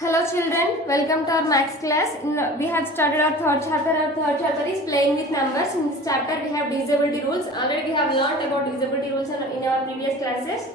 Hello children, welcome to our maths class. We have started our third chapter. Our third chapter is playing with numbers. In this chapter we have divisibility rules. Already we have learned about divisibility rules in our previous classes.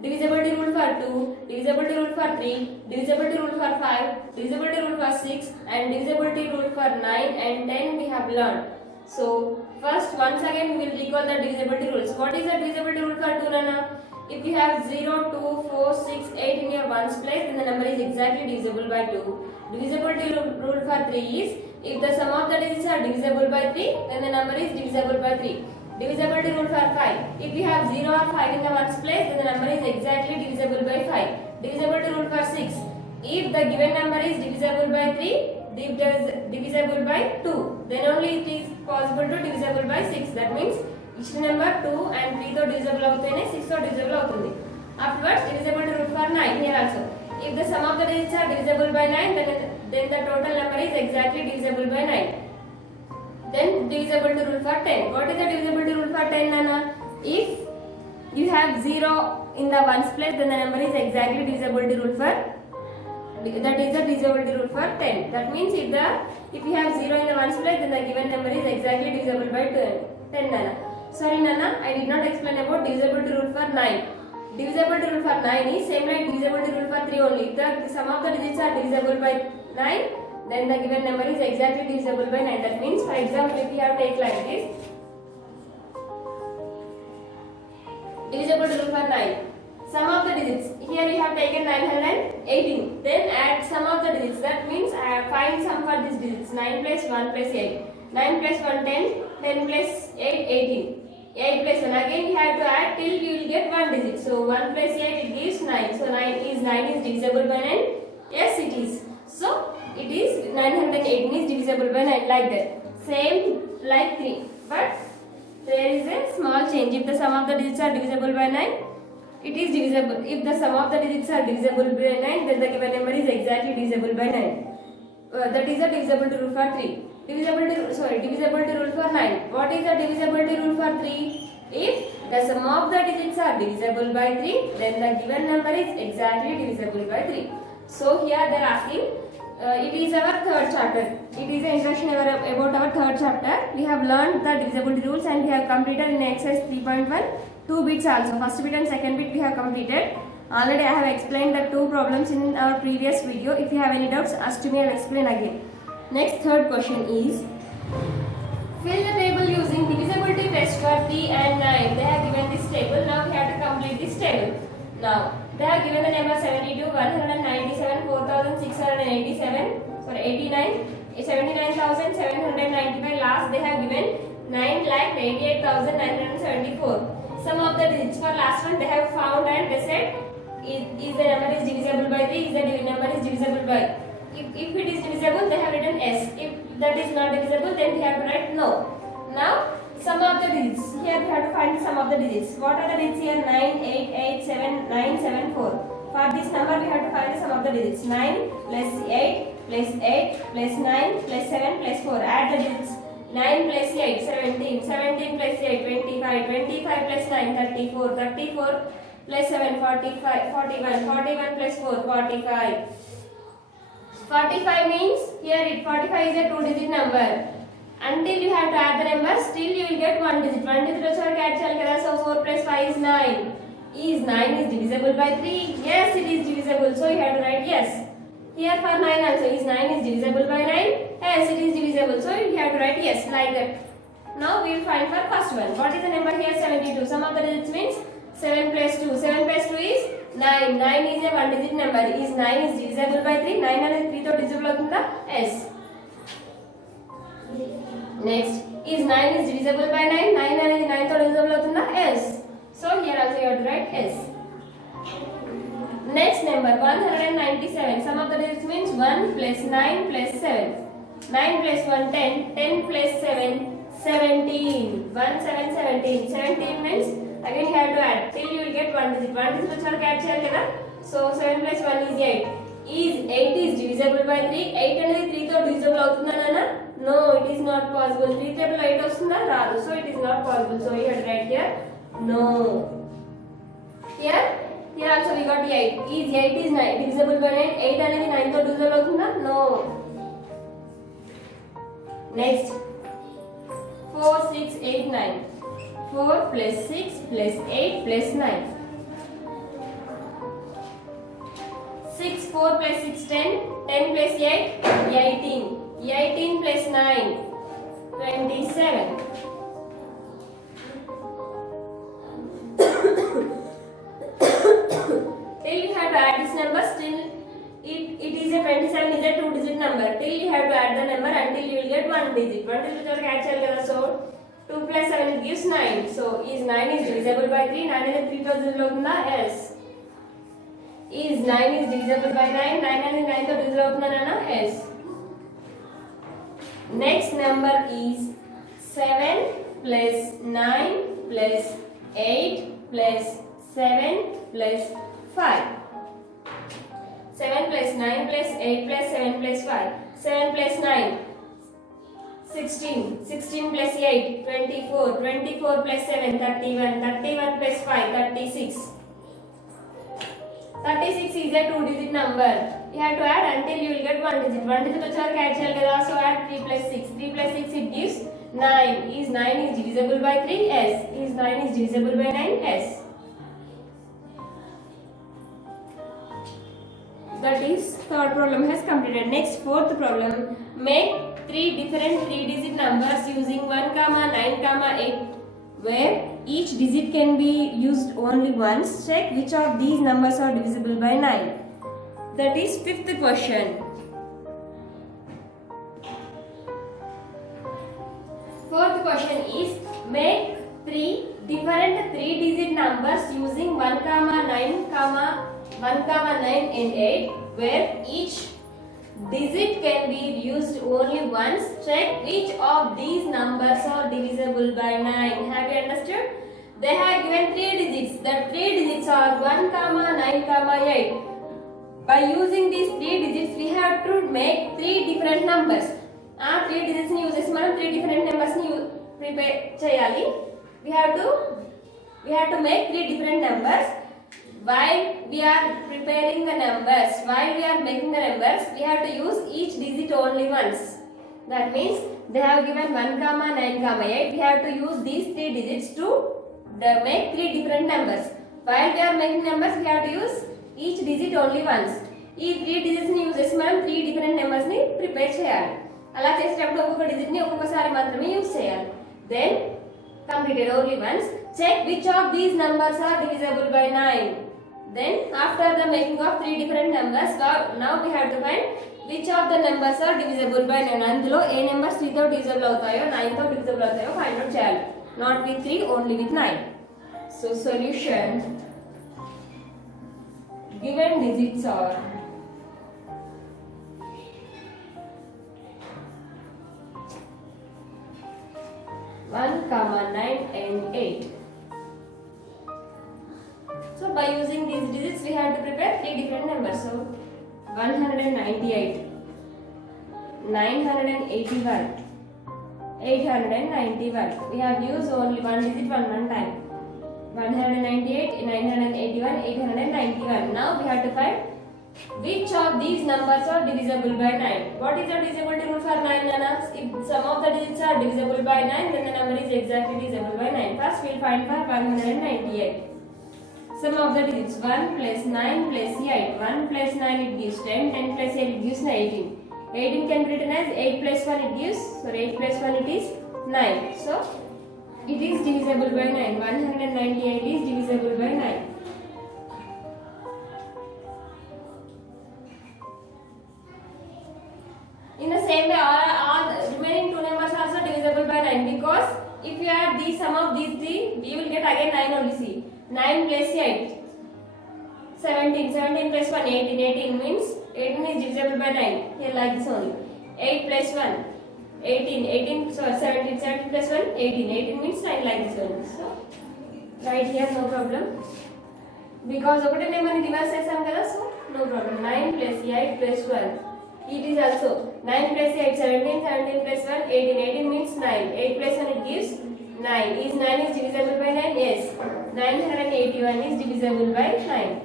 Divisibility rule for 2, divisibility rule for 3, divisibility rule for 5, divisibility rule for 6 and divisibility rule for 9 and 10 we have learned. So first once again we will recall the divisibility rules. What is the divisibility rule for 2, Nana? If you have 0, 2, 4, 6, 8 in your ones place, then the number is exactly divisible by 2. Divisibility rule for 3 is, if the sum of the digits are divisible by 3, then the number is divisible by 3. Divisibility rule for 5. If you have 0 or 5 in the ones place, then the number is exactly divisible by 5. Divisibility rule for 6. If the given number is divisible by 3, divisible by 2, then only it is possible to divisible by 6. That means each number 2 and 3 తో divisible అవుతేనే 6 తో divisible అవుతుంది. Afterwards divisibility rule for 9 here also. If the sum of the digits are divisible by 9, then the total number is exactly divisible by 9. Then divisibility rule for 10. What is the divisibility rule for 10, Nana? If you have 0 in the ones place, then the number is exactly divisibility rule for, that is the divisibility rule for 10. That means if you have 0 in the ones place, then the given number is exactly divisible by 10, Nana. Sorry Nana, I did not explain about divisibility rule for 9. Divisibility rule for 9 is same like divisibility rule for 3 only. If the sum of the digits are divisible by 9, then the given number is exactly divisible by 9. That means, for example, if you have take like this, divisibility rule for 9. Sum of the digits. Here you have taken 918. Then add sum of the digits. That means find sum for these digits. 9 plus 1 plus 8. 9 plus 1 10. 10 plus 8 18. 8 plus 1 again you have to add till you will get one digit. So 1 plus 8 it gives 9. So 9 is divisible by 9. Yes it is. So it is 918 is divisible by 9 like that. Same like 3. But there is a small change. If the sum of the digits are divisible by 9, it is divisible. If the sum of the digits are divisible by 9, then the given number is exactly divisible by 9. That is the divisibility rule for 3. Divisibility rule for 9. What is the divisibility rule for 3? If the sum of the digits are divisible by 3, then the given number is exactly divisible by 3. So here they are asking, it is our third chapter. It is an introduction about our third chapter. We have learned the divisibility rules and we have completed in exercise 3.1 2 bits also. First bit and second bit we have completed. Already I have explained the two problems in our previous video. If you have any doubts, ask to me, I will explain again. Next third question is, fill the table using divisibility test for 3 and 9. They have given this table. Now we have to complete this table. Now they have given the number 72, 197, 4687, for 89, 79,795. Last they have given 9,88,974. Sum of the digits for last one they have found and they said is the number is divisible by 3, is the number is divisible by. If it is divisible, they have written S. If that is not divisible, then we have to write no. Now, sum of the digits. Here we have to find the sum of the digits. What are the digits here? 9, 8, 8, 7, 9, 7, 4. For this number, we have to find the sum of the digits. 9 plus 8 plus 8 plus 9 plus 7 plus 4. Add the digits. 9 plus 8, 17. 17 plus 8, 25. 25 plus 9, 34. 34 plus 7, 45. 41. 41 plus 4, 45. 45 means here 45 is a 2-digit number. Until you have to add the number, still you will get 1 digit. 1 digit also add chal kada. So 4 plus 5 is 9. Is 9 is divisible by 3? Yes, it is divisible. So you have to write yes. Here for 9 also, is 9 is divisible by 9? Yes, it is divisible. So you have to write yes like that. Now we will find for first one. What is the number here? 72. Sum of the digits means 7 plus 2. 7 plus 2 is 9. 9 is a 1-digit number. Is 9 is divisible by 3? 9 and 3 to divisible avutunda? Yes. Next, is 9 is divisible by 9? 9 and 9 to divisible avutunda? Yes. So here also you have to write yes. Next number 197. Sum of the digits means 1 plus 9 plus 7. 9 plus 1 10. 10 plus 7 17. 1 7 17. 17 means again you have to add till you will get 1 digit. 1 digit వచ్చాక add చేయాలి కదా. So 7 plus 1 is 8. Is 8 is divisible by 3? 8 అనేది 3 తో divisible అవుతుందా నాన్న? No, it is not possible. 3 table 8 వస్తుందా? రాదు. So it is not possible. So you have to write here no. Here also we got 8. Is 8 is divisible by 9? 8 అనేది 9 తో Next 4, 6, 8, 9. 4 plus 6 plus 8 plus 9. 6, 4 plus 6, 10. 10 plus 8, 18. 18 plus 9, 27. Till you have to add this number, still it is a 27 is a 2-digit number. Till you have to add the number until you will get 1 digit. 1 digit or catch all so 2 plus 7 it gives 9. So is 9 is divisible by 3? 9 and 3 to divisible yes. Is 9 is divisible by 9? 9 and 9 to divisible yes. Next number is 7 plus 9 plus 8 plus 7 plus 5. 7 plus 9 plus 8 plus 7 plus 5. 7 plus 9, 16. 16 plus 8, 24. 24 plus 7, 31. 31 plus 5, 36. 36 is a 2-digit number. You have to add until you will get 1 digit. 1 digit వచ్చారు add చేయాలి కదా. So add 3 plus 6. 3 plus 6 it gives 9. Is 9 is divisible by 3? Yes. Is 9 is divisible by 9? Yes. That is third problem has completed. Next fourth problem. Make 3 different 3-digit numbers using 1, 9, 8 where each digit can be used only once. Check which of these numbers are divisible by 9. That is fifth question. Fourth question is make 3 different 3-digit numbers using 1, 9, 1, 9 and 8 where each digit can be used only once. Check which of these numbers are divisible by 9. Have you understood? They have given 3 digits. The 3 digits are 1, 9, 8. By using these 3 digits, we have to make 3 different numbers. 3 digits ni use chesi manam 3 different numbers ni prepare cheyali. We have to make 3 different numbers. While we are preparing the numbers, while we are making the numbers, we have to use each digit only once. That means they have given 1, 9, 8. We have to use these 3 digits to make 3 different numbers. While we are making numbers, we have to use each digit only once. ఈ 3 digits ని use చేసి మనం 3 different numbers ని prepare చేయాలి. అలా చేసేటప్పుడు ఒక్కొక్క digit ని ఒక్కొక్కసారి మాత్రమే యూజ్ చేయాలి. Then completed only once. Check which of these numbers are divisible by 9. Then after the making of 3 different numbers, now we have to find which of the numbers are divisible by 9. అందులో ఏ numbers 3 తో divisible అవుతాయో 9 తో divisible అవుతాయో find out చేయాలి. Not with 3, only with 9. So solution. Given digits are 1, 9 and 8. So by using these digits we have to prepare 3 different numbers. So 198, 981, 891. We have used only one digit one time. 198, 981, 891. Now we have to find which of these numbers are divisible by 9. What is the divisibility rule for 9, Nana? If some of the digits are divisible by 9, then the number is exactly divisible by 9. First we will find for 198. Sum of the digits 1 plus 9 plus 8. 1 plus 9 it gives 10. 10 plus 8 it gives 18. 18 can be written as 8 plus 1 it gives. So 8 plus 1 it is 9. So it is divisible by 9. 198 is divisible by 9. In the same way, all remaining 2 numbers are also divisible by 9 because if you add the sum of these three, you will get again 9 only. See, 9 plus 8, 17. 17 plus 1, 18. 18 means 18 is divisible by 9. Here like this only. 8 plus 1, 18. 18 so 17. 17 plus 1, 18. 18 means 9 like this only. So right here no problem because ఒకటే నెంబర్ని divide చేసాం కదా. So no problem. 9 plus 8 plus 1. It is also 9 plus 8, 17, 17 plus 1, 18. 18 means 9. 8 plus 1 it gives 9. Is 9 is divisible by 9? Yes. 981 is divisible by 9.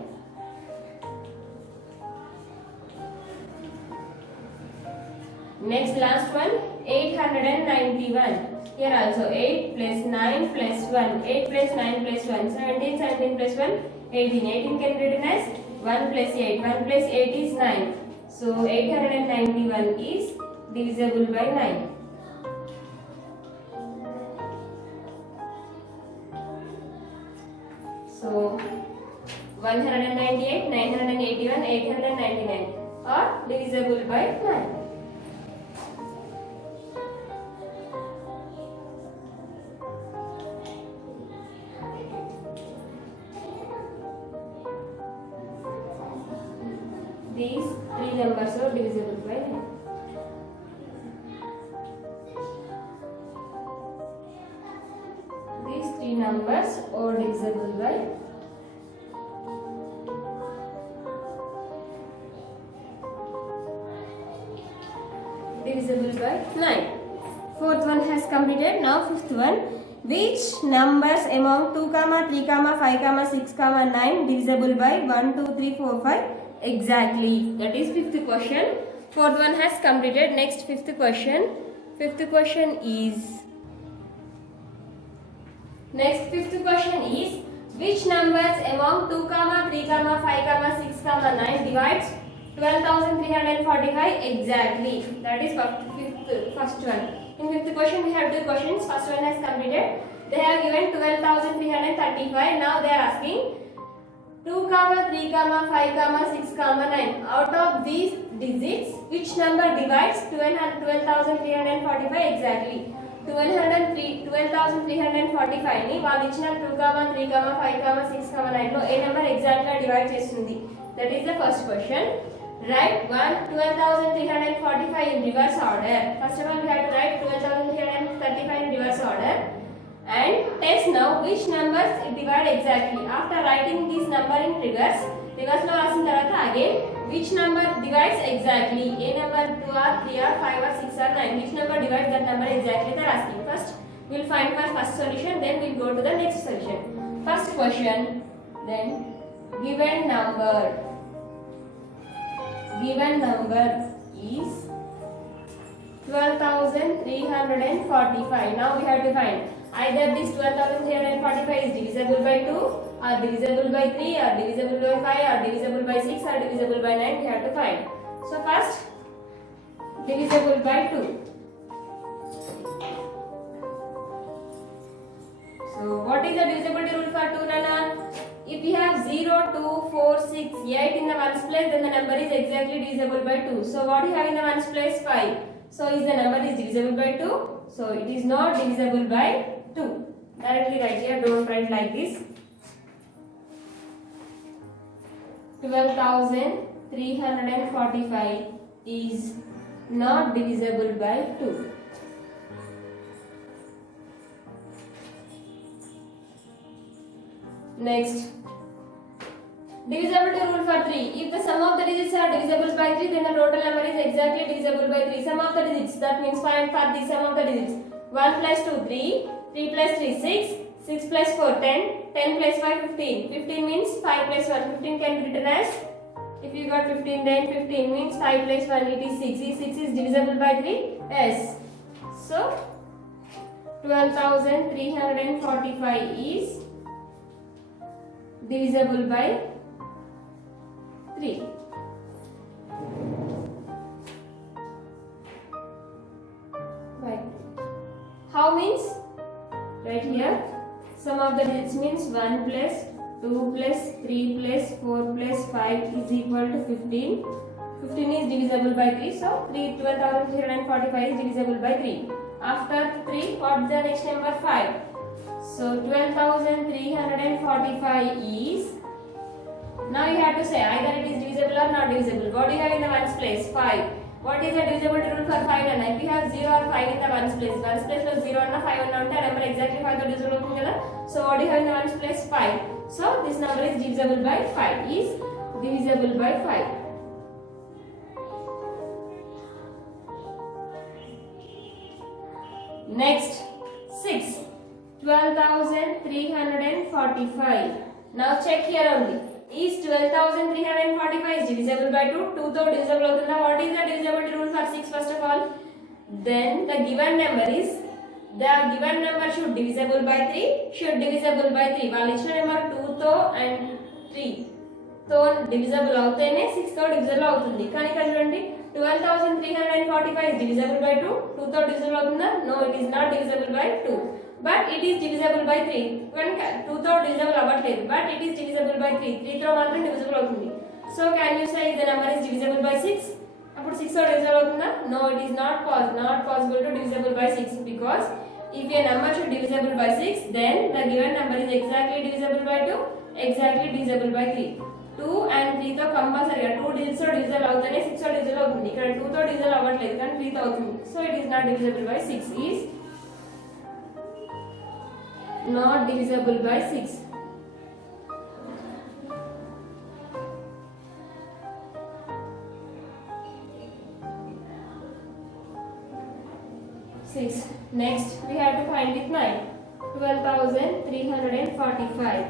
Next last one. 891. Here also 8 plus 9 plus 1. 8 plus 9 plus 1. 17. 17 plus 1. 18. 18 can be written as 1 plus 8. 1 plus 8 is 9. So 891 is divisible by 9. So 198, 981, 899 are divisible by 9. These three numbers are divisible by 9. These three numbers are divisible by 9. Divisible by 9. Fourth one has completed. Now fifth one. Which numbers among 2, 3, 5, 6, 9 divisible by 1, 2, 3, 4, 5 exactly? That is fifth question. Fourth one has completed. Next fifth question. Fifth question is which numbers among 2, 3, 5, 6, 9 divides 12,345 exactly? That is first one. In fifth question we have two questions. First one has completed. They have given 12,335. Now they are asking 2, 3, 5, 6, 9. Out of these digits, which number divides 12,345 exactly? 12,345 ni వాళ్ళు ఇచ్చిన 2, 3, 5, 6, 9 లో ఏ number exact గా divide చేస్తుంది? That is the first question. Write 12,345 in reverse order. First of all, we have to write 12,335 in reverse order and test now which numbers it divide exactly. After writing this number in reverse లో రాసిన తర్వాత again which number divides exactly? A number 2 or 3 or 5 or 6 or 9. Which number divides that number exactly? They are asking. First, we will find our first solution. Then we will go to the next solution. First question. Then given number is 12,345. Now we have to find either this 12,345 is divisible by 2 or divisible by 3 or divisible by 5 or divisible by 6 or divisible by 9. We have to find. So first divisible by 2. So what is the divisibility rule for 2, Nana? If we have 0, 2, 4, 6, 8 in the ones place, then the number is exactly divisible by 2. So what you have in the ones place? 5. So is the number is divisible by 2? So it is not divisible by 2. Directly write here, don't write like this. 12,345 is not divisible by 2. Next, divisibility rule for 3. If the sum of the digits are divisible by 3, then the total number is exactly divisible by 3. Sum of the digits, that means find for the sum of the digits. 1 plus 2, 3, 3 plus 3, 6, 6 plus 4, 10, 10 plus 5, 15. 15 means 5 plus 1, 15 can be written as, if you got 15, then 15 means 5 plus 1, it is 6. Is 6 is divisible by 3? Yes. So, 12,345 is divisible by 3. Right. How means? Right here. Sum of the digits means 1 plus 2 plus 3 plus 4 plus 5 is equal to 15. 15 is divisible by 3. So 12,345 is divisible by 3. After 3, what is the next number? 5. So 12,345 is, now you have to say either it is divisible or not divisible. What do you have in the ones place? 5. What is the divisibility rule for 5 and if you have 0 or 5 in the ones place లో 0 and 5 and number exactly 5 తో divisible అవుతుంది కదా. So what do you have in the ones place? 5. So this number is divisible by 5. Is divisible by 5. Next, 6. 12,345. Now check here only. Is 12,345 is divisible by 2? 2 తో divisible అవుతుందా? What is the divisibility rule for 6? First of all, then the given number should divisible by 3. వాళ్ళు ఇచ్చిన number 2 తో and 3 తో divisible అవుతేనే 6 తో divisible అవుతుంది. కానీ ఇక్కడ చూడండి 12345 is divisible by 2. 2 తో డివిజిబుల్ అవుతుందా? No, it is not divisible by 2. But it is divisible by 3. కనుక 2 తో డివిజిబుల్ అవ్వట్లేదు. But it is divisible by 3. 3 తో మాత్రం డివిజిబుల్ అవుతుంది. So can you say the number is divisible by 6? అప్పుడు 6 తో డివిజిబుల్ అవుతుందా? No, it is not possible to divisible by 6 because if a number should divisible by 6, then the given number is exactly divisible by 2, exactly divisible by 3. 2 and 3 తో కంపల్సరీగా 2 digits తో divisible అవుతేనే 6 తో divisible అవుతుంది. ఇక్కడ 2 తో divisible అవ్వట్లేదు కానీ 3 తో అవుతుంది. So it is not divisible by 6. Is not divisible by 6. Next we have to find with 9. 12,345.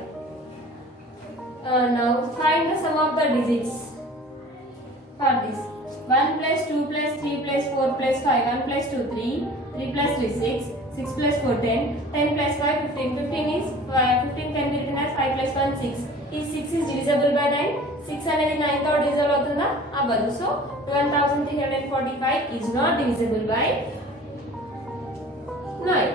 Now find the sum of the digits for this. 1 plus 2 plus 3 plus 4 plus 5. 1 plus 2 3, 3 plus 3 6, 6 plus 4 10, 10 plus 5 15. 15 is 15 can be written as 5 plus 1 6. Is 6 is divisible by 9. 6 అనేది 9 తో divisible అవుతుందా? అవ్వదు. So 12,345 is not divisible by 9.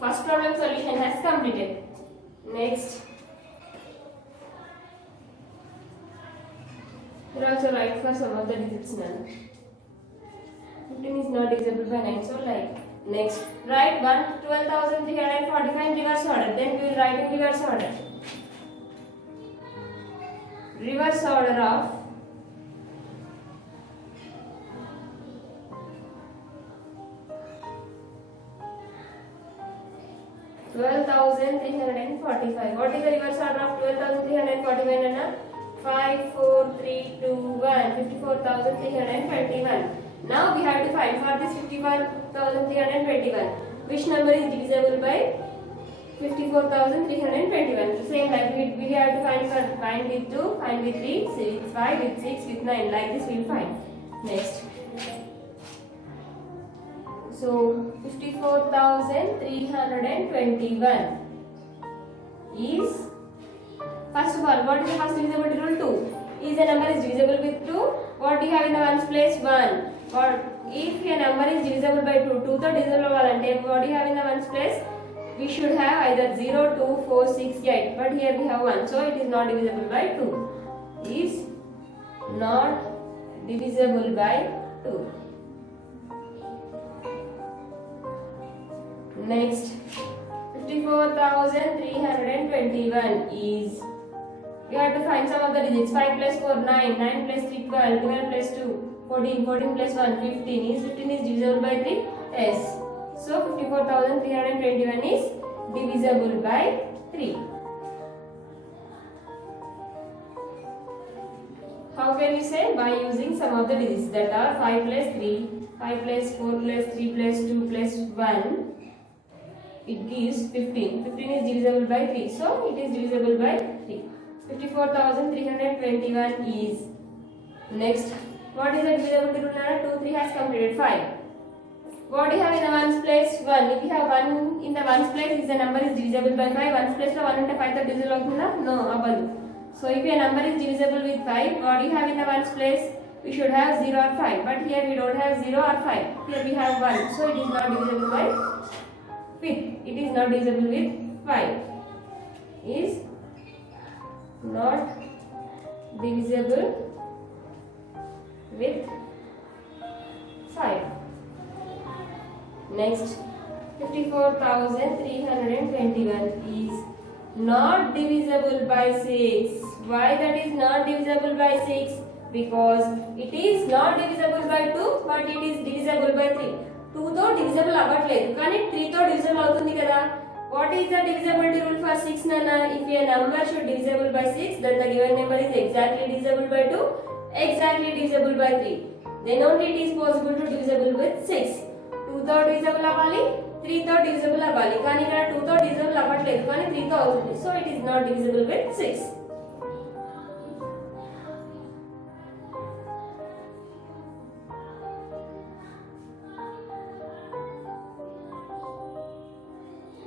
First problem solution has completed. Next, you also write for some of the digits now. 15 is not divisible by 9, so like. Next, write 12,345 in reverse order. Then we will write in reverse order. Reverse order of 12,345. What is the reverse order of 12,345? Anna? 5, 4, 3, 2, 1. 54,321. Now we have to find for this 54,321. Which number is divisible by 54,321? Same like we have to find with 2, find with 3, with 5, with 6, with 9. Like this we will find. Next. So 54,321 is, first of all, what is the first divisibility rule? 2. Is the number is divisible with 2? What do you have in the ones place? 1. Or if a number is divisible by 2, 2 to divisible valente, what do you have in the ones place? We should have either 0, 2, 4, 6, 8. But here we have 1. So it is not divisible by 2. Is not divisible by 2. Next, 54,321 is, we have to find some of the digits. 5 plus 4, 9, 9 plus 3, 12, 12 plus 2, 14, 14 plus 1, 15. Is 15 is divisible by 3? Yes. So 54,321 is divisible by 3. How can you say? By using some of the digits that are 5 plus 3, 5 plus 4 plus 3 plus 2 plus 1. It gives 15. 15 is divisible by 3. So it is divisible by 3. 54,321 is. Next, what is the divisibility rule? 2, 3 has completed. 5. What do you have in the ones place? 1. If you have 1 in the ones place, is the number is divisible by 5. Ones place lo 1 ante 5 to divisible avutunda? No, avadu. So if a number is divisible with 5, what do you have in the ones place? We should have 0 or 5. But here we don't have 0 or 5. Here we have 1. So it is not divisible by 5. It is not divisible with 5. Is not divisible with 5. Next, 54,321 is not divisible by 6. Why that is not divisible by 6? Because it is not divisible by 2, but it is divisible by 3. 2 తో divisible అవ్వట్లేదు కానీ 3 తో divisible అవుతుంది కదా. What is the divisibility rule for 6 nana? If a number should divisible by 6, then the given number is exactly divisible by 2, exactly divisible by 3. Then only it is possible to divisible with 6. 2 తో divisible అవ్వాలి, 3 తో divisible అవ్వాలి కానీ ఇక్కడ 2 తో divisible అవ్వట్లేదు కానీ 3 తో అవుతుంది so it is not divisible with 6.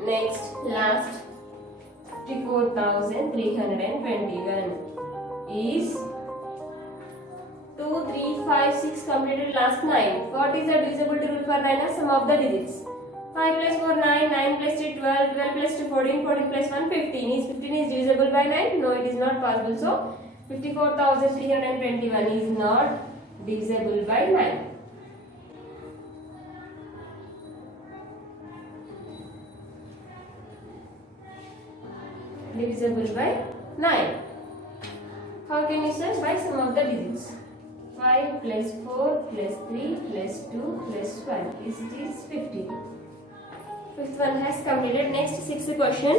Next, last 54,321 is 2, 3, 5, 6 completed last 9. What is the divisibility rule for 9? Sum of the digits. 5 plus 4, 9, 9 plus 3, 12, 12 plus 2, 14, 14 plus 1, 15. Is 15 is divisible by 9? No, it is not possible. So, 54,321 is not divisible by 9. Divisible by 9. How can you say? By sum of the digits. 5 plus 4 plus 3 plus 2 plus 5 is 15. Fifth one has completed. Next, sixth question.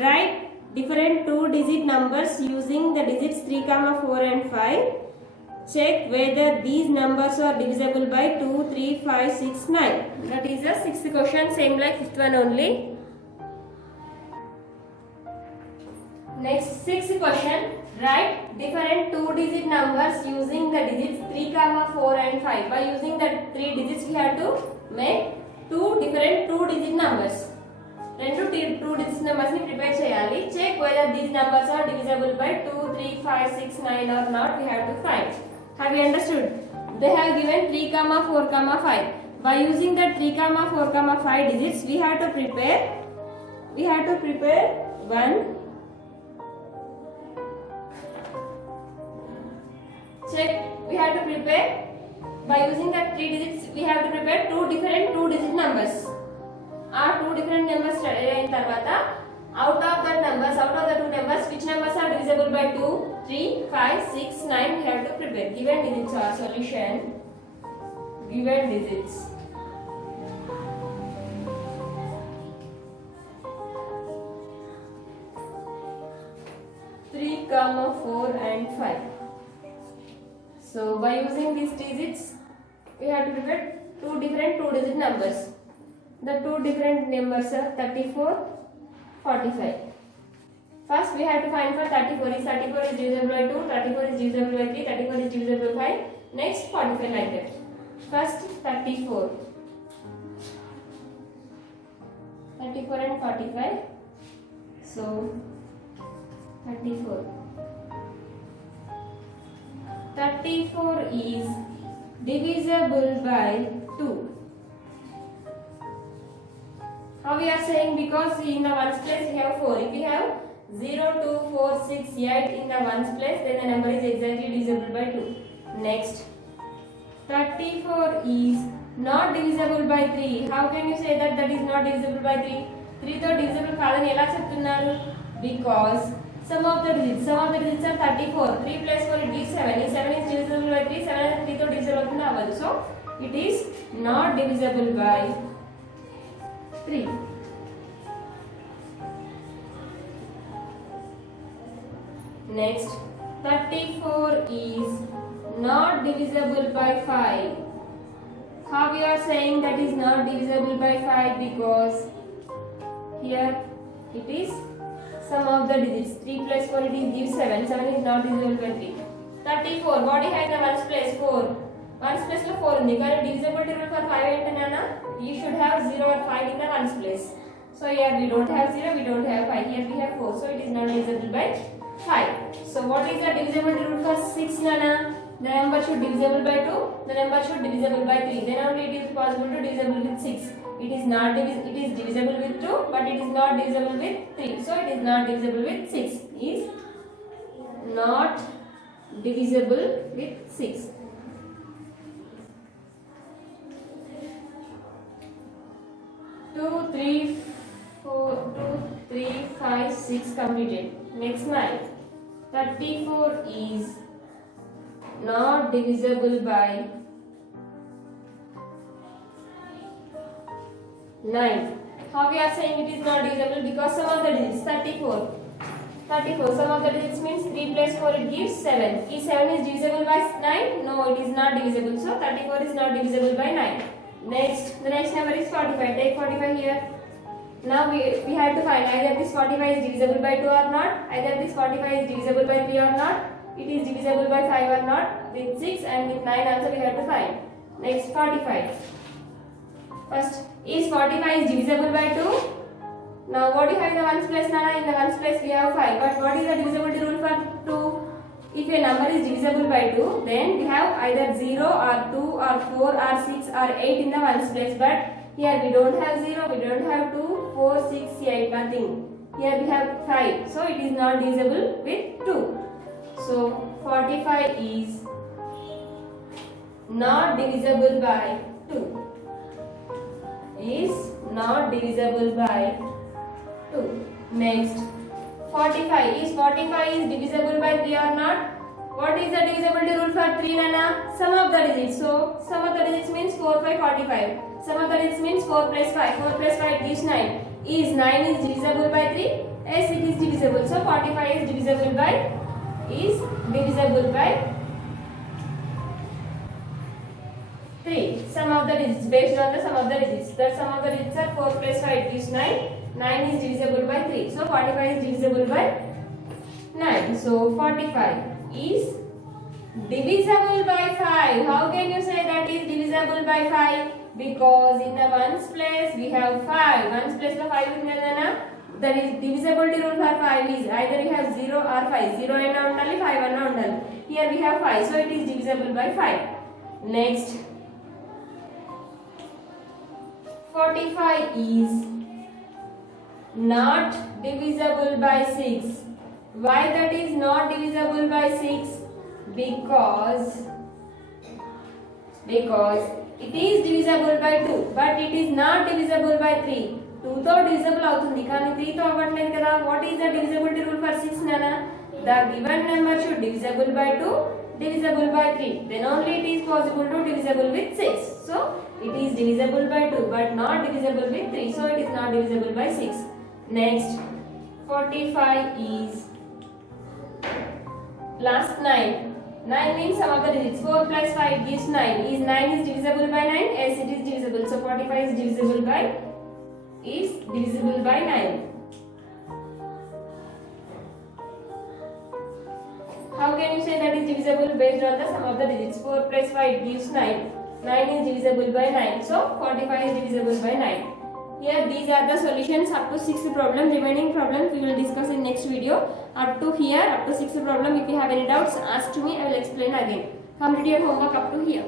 Write different two-digit numbers using the digits 3, 4 and 5. Check whether these numbers are divisible by 2, 3, 5, 6, 9. That is the sixth question. Same like fifth one only. Next, sixth question. Write different two-digit numbers using the digits 3, 4 and 5. By using the three digits, we have to make two different two-digit numbers. Two digit numbers ni prepare cheyali. Check whether these numbers are divisible by 2, 3, 5, 6, 9 or not. We have to find. Have you understood? They have given 3, 4, 5. By using the 3, 4, 5 digits, we have to prepare one. Check. We have to prepare by using the three digits. We have to prepare two different two-digit numbers. Our two different numbers study in tarvata. Out of the two numbers, which numbers are divisible by 2, 3, 5, 6, 9? We have to prepare. Given digits are solution. Given digits. Three, 4 and 5. So by using these digits, we have to prepare two different two-digit numbers. The two different numbers are 34, 45. First, we have to find for 34. Is 34 is divisible by 2, 34 is divisible by 3, 34 is divisible by 5. Next, 45 like that. First, 34. 34 and 45. So, 34. 34 is divisible by 2. How we are saying? Because in the ones place we have 4. If we have 0, 2, 4, 6, 8 in the ones place, then the number is exactly divisible by 2. Next, 34 is not divisible by 3. How can you say that is not divisible by 3? 3 to divisible కాదని ఎలా చెప్తున్నారు? Because sum of the digits are 34. 3 plus 4 it gives 7. If 7 is divisible by 3, 7 and 3 to divisible అవుతుంది అవ్వదు. So it is not divisible by 3. Next, 34 is not divisible by 5. How we are saying that is not divisible by 5? Because here it is sum of the digits. 3 plus 4 it is gives 7. 7 is not divisible by 3. 34. What do you have in the ones place? 4. Ones place lo 4 undi. కానీ divisibility rule for 5 ఏంటన్నా? You should have 0 or 5 in the ones place. So here we don't have 0, we don't have 5. Here we have 4. So it is not divisible by 5. So what is the divisibility rule for 6 nana? The number should divisible by 2. The number should divisible by 3. Then only it is possible to divisible with 6. It is divisible with 2, but it is not divisible with 3. So it is not divisible with 6. Is not divisible with 6. 2, 3, 5, 6 completed. Next 9. 34 is not divisible by 9. How we are saying it is not divisible? Because sum of the digits 34. Sum of the digits means 3 plus 4 it gives 7. Is 7 is divisible by 9? No, it is not divisible. So 34 is not divisible by 9. Next, the next number is 45. Take 45 here. Now we have to find either this 45 is divisible by 2 or not, either this 45 is divisible by 3 or not, it is divisible by 5 or not, with 6 and with 9 also we have to find. Next, 45. First, is 45 is divisible by 2? Now what do you have in the ones place, Nana? In the ones place we have 5, but what is the divisibility rule for 2? If a number is divisible by 2, then we have either 0 or 2 or 4 or 6 or 8 in the ones place, but here we don't have 0, we don't have 2, 4, 6, 8, nothing. Here we have 5, so it is not divisible with 2. So 45 is not divisible by 2. Is not divisible by 2. Next, 45 is divisible by 3 or not? What is the divisibility rule for 3, Nana? Sum of the digits. So sum of the digits means 4, 5, 45. Sum of the digits means 4 plus 5. 4 plus 5 gives 9. Is 9 is divisible by 3? Yes, it is divisible. So 45 is divisible by 3. Sum of the digits based on the sum of the digits. That sum of the digits are 4 plus 5 gives 9. 9 is divisible by 3. So 45 is divisible by 9. So 45 is divisible by 5. How can you say that is divisible by 5? Because in the ones place we have 5. Ones place the 5 is there. That is divisibility rule for 5 is either you have 0 or 5. 0 and only 5 and only. Here we have 5. So it is divisible by 5. Next, 45 is not divisible by 6. Why that is not divisible by 6? Because it is divisible by 2, but it is not divisible by 3. 2 తో divisible అవుతుంది కానీ 3 తో అవ్వట్లేదు కదా. What is the divisibility rule for 6, Nana? The given number should divisible by 2, divisible by 3. Then only it is possible to divisible with 6. So it is divisible by 2 but not divisible with 3. So it is not divisible by 6. Next, 45 is last 9. 9 means sum of the digits. 4 plus 5 gives 9. Is 9 is divisible by 9? Yes, it is divisible. So 45 is divisible by 9. How can you say that is divisible based on the sum of the digits? 4 plus 5 gives 9. 9 is divisible by 9. So 45 is divisible by 9. Here these are the solutions up to 6th problem. Remaining problems we will discuss in next video. Up to here, up to 6th problem. If you have any doubts, ask to me. I will explain again. Complete your homework up to here.